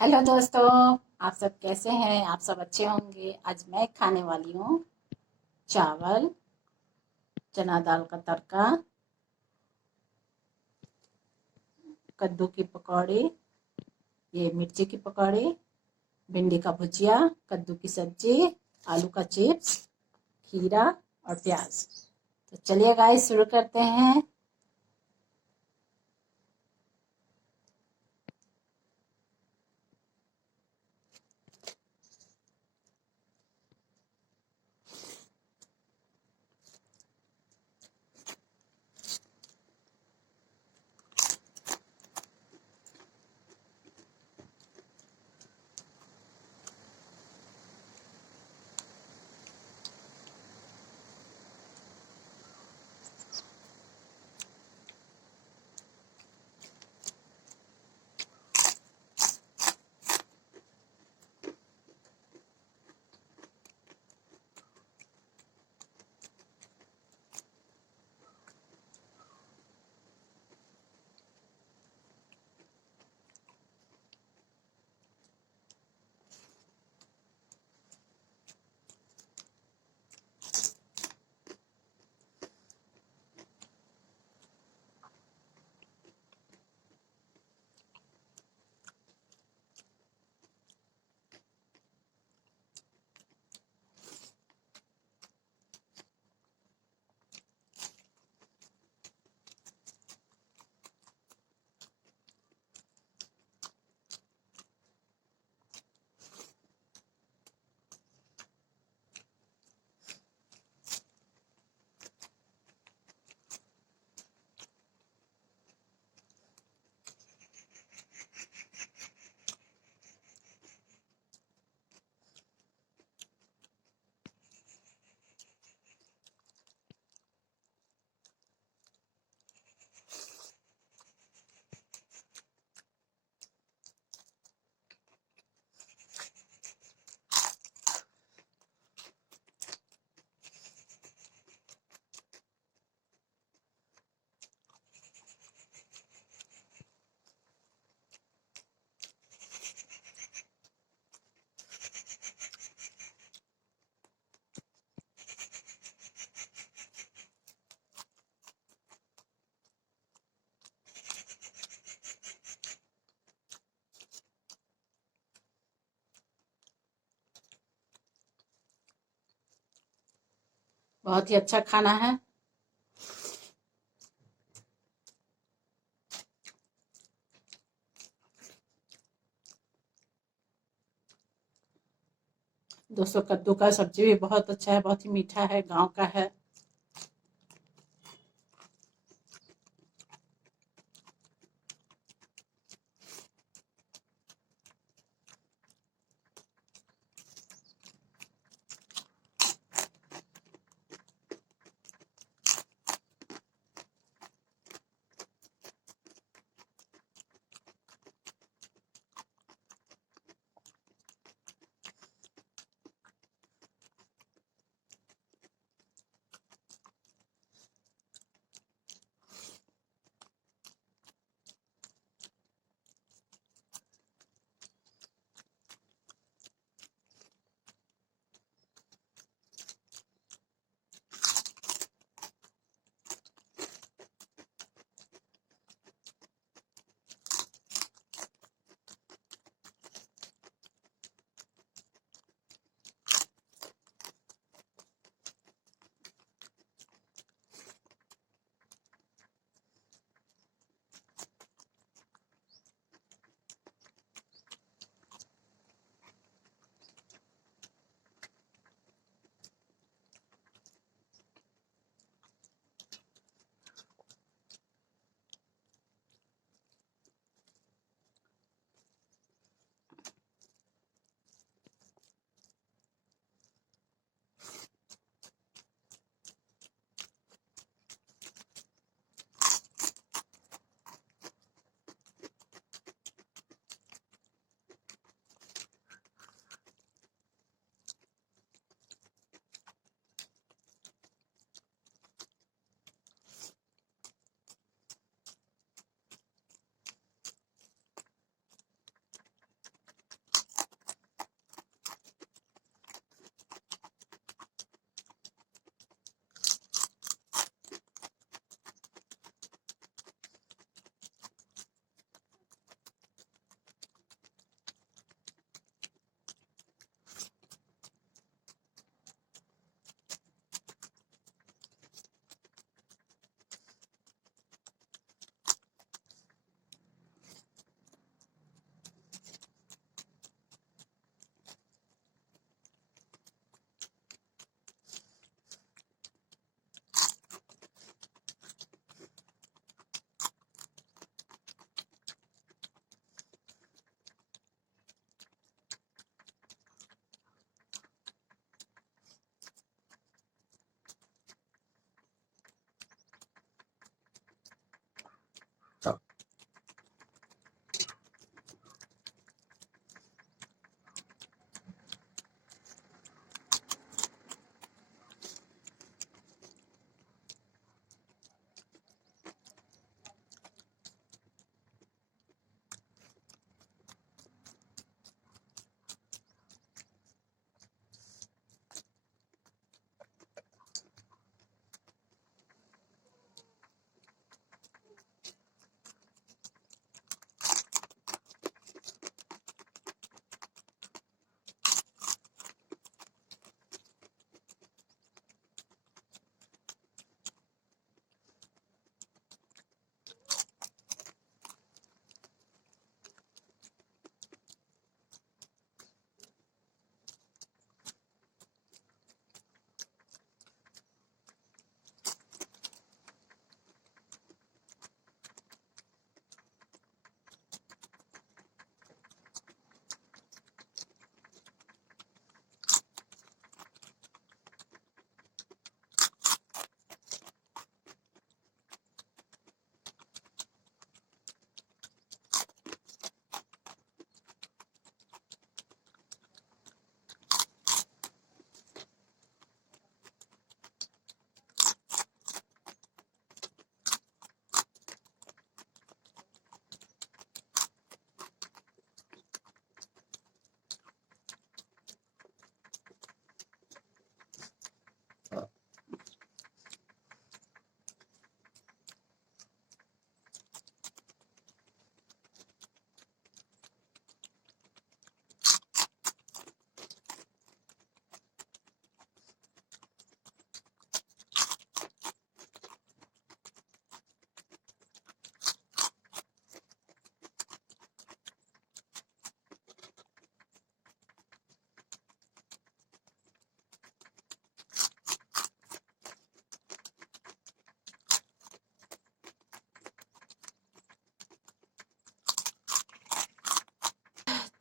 हेलो दोस्तों। आप सब कैसे हैं? आप सब अच्छे होंगे। आज मैं खाने वाली हूँ चावल, चना दाल का तड़का, कद्दू की पकौड़ी, ये मिर्ची की पकौड़ी, भिंडी का भुजिया, कद्दू की सब्जी, आलू का चिप्स, खीरा और प्याज। तो चलिए गाइस शुरू करते हैं। बहुत ही अच्छा खाना है। दोस्तों कद्दू का सब्जी भी बहुत अच्छा है, बहुत ही मीठा है, गांव का है।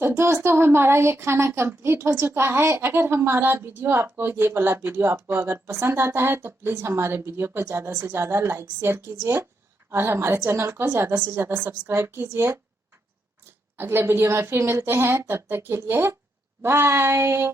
तो दोस्तों हमारा ये खाना कंप्लीट हो चुका है। अगर हमारा वीडियो आपको, ये वाला वीडियो आपको अगर पसंद आता है तो प्लीज़ हमारे वीडियो को ज़्यादा से ज़्यादा लाइक शेयर कीजिए और हमारे चैनल को ज़्यादा से ज़्यादा सब्सक्राइब कीजिए। अगले वीडियो में फिर मिलते हैं, तब तक के लिए बाय।